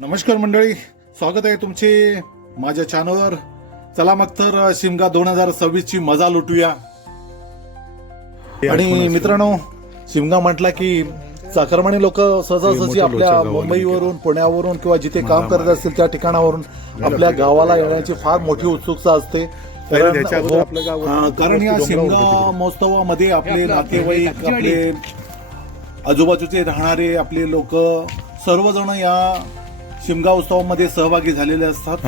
नमस्कार मंडळी, स्वागत आहे तुमचे माझ्या चॅनलवर. चला मग तर शिमगा 2026 ची मजा लुटूया. आणि मित्रांनो, शिमगा म्हटला की चाकरमानी लोक सहजासहजी आपल्या मुंबईवरून, पुण्यावरून किंवा जिथे काम करत असतील त्या ठिकाणावरून आपल्या गावाला येण्याची फार मोठी उत्सुकता असते. कारण या शिमगा महोत्सवामध्ये आपले नातेवाईक, आपले आजूबाजूचे राहणारे आपले लोक सर्वजण या शिमगा उत्सवामध्ये सहभागी झालेले असतात.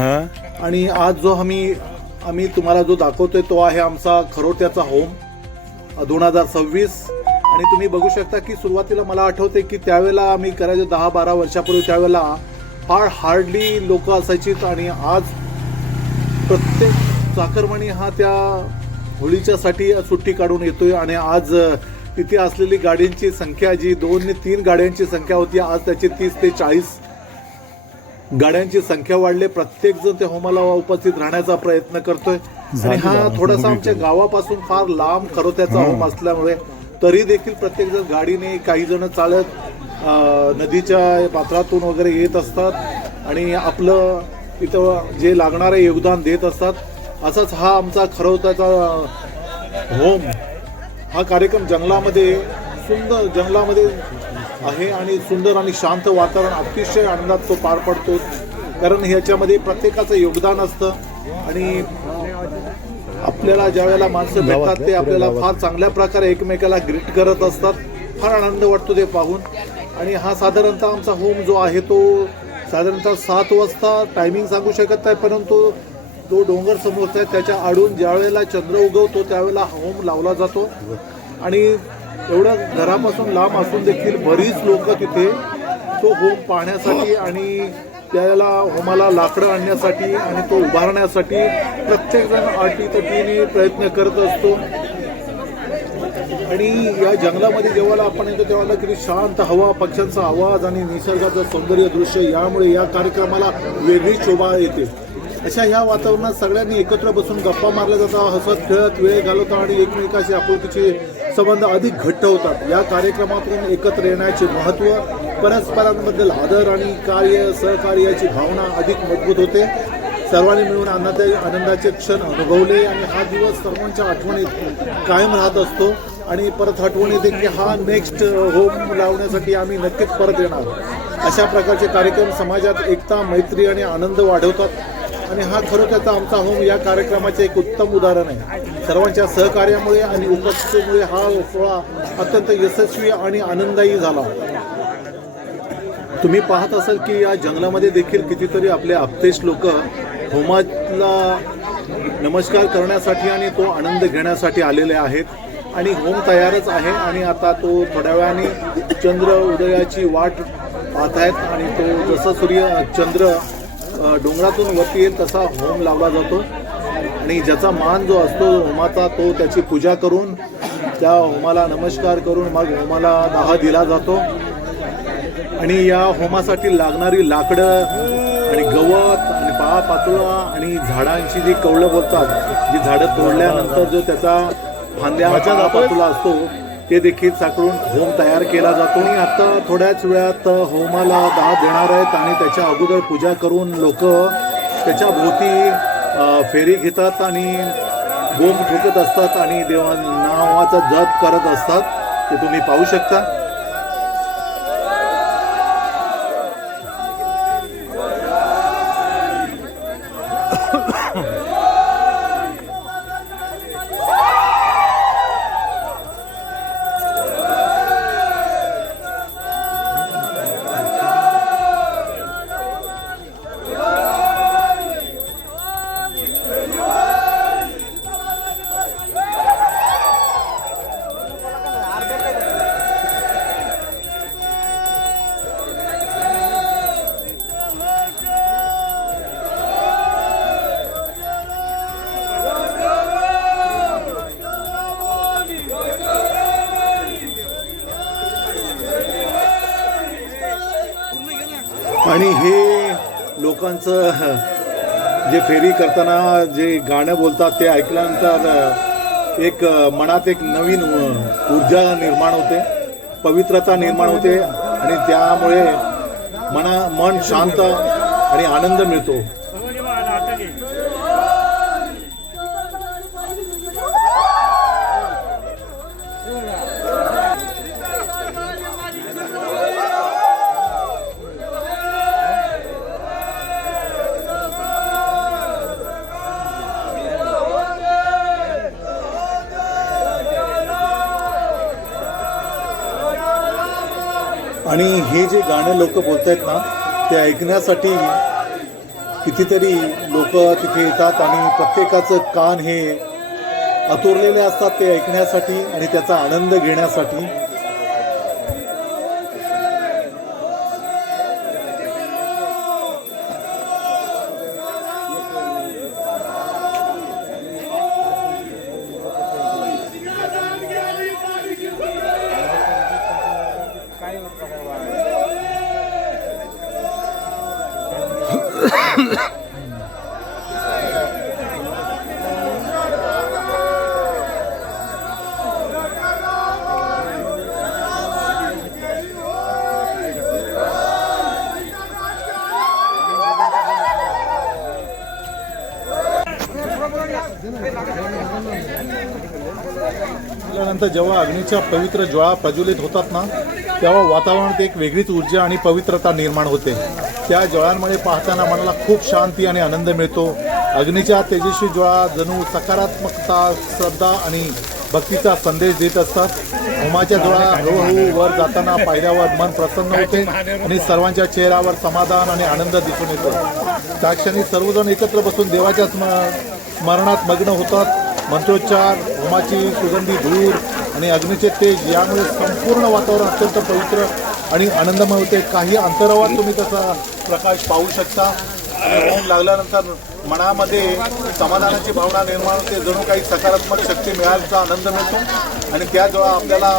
आणि आज जो आम्ही तुम्हाला जो दाखवतोय तो आहे आमचा खरोट्याचा होम 2026. आणि तुम्ही बघू शकता की सुरुवातीला मला आठवते की त्यावेळेला आम्ही करायचो 10-12 वर्षापूर्वी. त्यावेळेला फार हार्डली लोक असायचीत आणि आज प्रत्येक चाकरमानी हा त्या होळीच्यासाठी सुट्टी काढून येतोय. आणि आज तिथे असलेली गाड्यांची संख्या जी 2 ते 3 गाड्यांची संख्या होती, आज त्याची 30 ते 40 गाड्यांची संख्या वाढली. प्रत्येक जण त्या होमाला उपस्थित राहण्याचा प्रयत्न करतोय. आणि हा थोडासा आमच्या गावापासून फार लांब खरोत्याचा होम असल्यामुळे तरी देखील प्रत्येक जण गाडीने, काही जण चालत नदीच्या पात्रातून वगैरे येत असतात आणि आपलं तिथं जे लागणारं योगदान देत असतात. असाच हा आमचा खरोत्याचा होम, हा कार्यक्रम जंगलामध्ये आहे आणि सुंदर आणि शांत वातावरण, अतिशय आनंदात तो पार पडतो. कारण ह्याच्यामध्ये प्रत्येकाचं योगदान असतं आणि आपल्याला ज्या वेळेला माणसं भेटतात ते आपल्याला फार चांगल्या प्रकारे एकमेकाला ग्रीट करत असतात. फार आनंद वाटतो ते पाहून. आणि हा साधारणतः आमचा होम जो आहे तो साधारणतः 7 वाजता टायमिंग सांगू शकत नाही, परंतु तो डोंगर समोरचा आहे त्याच्या आडून ज्या वेळेला चंद्र उगवतो त्यावेळेला होम लावला जातो. आणि एवढं घरापासून लांब असून देखील बरीच लोक तिथे तो होम पाहण्यासाठी आणि त्याला होमाला लाकडं आणण्यासाठी आणि तो उभारण्यासाठी प्रत्येकजण आटीतटीने प्रयत्न करत असतो. आणि या जंगलामध्ये जेव्हा आपण येतो तेव्हा किती शांत हवा, पक्ष्यांचा आवाज आणि निसर्गाचं सौंदर्य दृश्य, यामुळे या कार्यक्रमाला वेगळी शोभा येते. अशा ह्या वातावरणात सगळ्यांनी एकत्र बसून गप्पा मारल्या जातात, हसत खेळत वेळ घालवतात आणि एकमेकाशी आपुलकीचे संबंध अधिक घट्ट होतात. या कार्यक्रमातून एकत्र येण्याचे महत्त्व, परस्परांबद्दल आदर आणि सहकार्याची भावना अधिक मजबूत होते. सर्वांनी मिळून आनंदाचे क्षण अनुभवले आणि हा दिवस सर्वांच्या आठवणीत कायम राहत असतो. आणि परत आठवण येते की हा नेक्स्ट होम लावण्यासाठी आम्ही नक्कीच परत येणार. अशा प्रकारचे कार्यक्रम समाजात एकता, मैत्री आणि आनंद वाढवतात. आणि हा खरोखरचा आमचा होम या कार्यक्रमाचे एक उत्तम उदाहरण आहे. सर्वांच्या सहकार्यामुळे आणि उपस्थितीमुळे हा सोहळा अत्यंत यशस्वी आणि आनंददायी झाला. तुम्ही पाहत असाल की या जंगलामध्ये देखील कितीतरी आपले आप्तेष्ट लोक होमाला नमस्कार करण्यासाठी आणि तो आनंद घेण्यासाठी आलेले आहेत. आणि होम तयारच आहे आणि आता तो थोड्या वेळाने चंद्र उदयाची वाट पाहत आहेत. आणि तो जसं चंद्र डोंगरातून वरती येईल तसा होम लावला जातो. आणि ज्याचा मान जो असतो होमाचा, तो त्याची पूजा करून त्या होमाला नमस्कार करून मग होमाला दाह दिला जातो. आणि या होमासाठी लागणारी लाकडं आणि गवत आणि पाचोळा आणि झाडांची जी कवळं बोलतात, जी झाडं तोडल्यानंतर जो त्याचा फांद्याचा पाचोळा असतो ते देखील साकळून होम तयार केला जातो. आणि आता थोड्याच वेळात होमाला दाह देणार आहेत आणि त्याच्या अगोदर पूजा करून लोक त्याच्या भोवती फेरी घेतात आणि बोंब ठोकत असतात आणि देवा नावाचा जप करत असतात. ते तुम्ही पाहू शकता. आणि हे लोकांचं जे फेरी करताना जे गाणं बोलतात ते ऐकल्यानंतर एक मनात एक नवीन ऊर्जा निर्माण होते, पवित्रता निर्माण होते. आणि त्यामुळे मन शांत आणि आनंद मिळतो. आणि हे जे गाणं लोक बोलतायत ना ते ऐकण्यासाठी कितीतरी लोक तिथे येतात आणि प्रत्येकाचं कान हे आतुरलेले असतात ते ऐकण्यासाठी आणि त्याचा आनंद घेण्यासाठी. त्यानंतर जेव्हा अग्नीच्या पवित्र ज्वाळा प्रज्वलित होतात ना तेव्हा वातावरणात एक वेगळीच ऊर्जा आणि पवित्रता निर्माण होते. त्या ज्वाळांमुळे पाहताना मनाला खूप शांती आणि आनंद मिळतो. अग्नीच्या तेजस्वी ज्वाळा जणू सकारात्मकता, श्रद्धा आणि भक्तीचा संदेश देत असतात. होमाच्या ज्वाळा हळूहळू वर जाताना पायऱ्यावर मन प्रसन्न होते आणि सर्वांच्या चेहऱ्यावर समाधान आणि आनंद दिसून येतो. त्या क्षणी सर्वजण एकत्र बसून देवाच्या स्मरणात मग्न होतात. मंत्रोच्चार, होमाची सुगंधी धूर आणि अग्नीचे तेज यामुळे संपूर्ण वातावरण अत्यंत पवित्र आणि आनंदमय होते. काही अंतरावर तुम्ही त्याचा प्रकाश पाहू शकता. आणि होम लागल्यानंतर मनामध्ये समाधानाची भावना निर्माण होते. जणू काही सकारात्मक शक्ती मिळाल्याचा आनंद मिळतो आणि त्याजवळ आपल्याला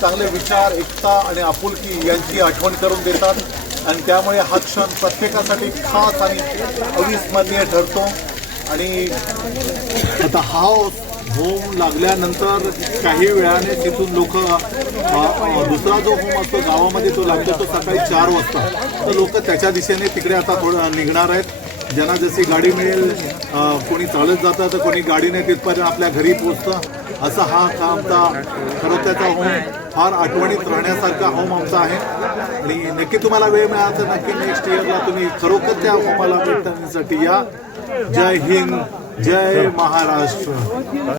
चांगले विचार, एकता आणि आपुलकी यांची आठवण करून देतात आणि त्यामुळे हा क्षण प्रत्येकासाठी खास आणि अविस्मरणीय ठरतो. आणि आता हा होम लागल्यानंतर काही वेळाने तिथून लोक दुसरा जो होम असतो गावामध्ये तो लागतो तो सकाळी 4 वाजता. तर लोक त्याच्या दिशेने तिकडे आता थोडं निघणार आहेत. ज्यांना जशी गाडी मिळेल, कोणी चालत जातं तर कोणी गाडीने तिथपर्यंत आपल्या घरी पोचतं. असा हा आमचा खरोत्याचा होम फार आठवणीत राहण्यासारखा होम आमचा आहे. आणि नक्की तुम्हाला वेळ मिळाला तर नक्की नेक्स्ट इयरला तुम्ही खरोखर त्या होमाला भेटण्यासाठी या. जय हिंद, जय महाराष्ट्र.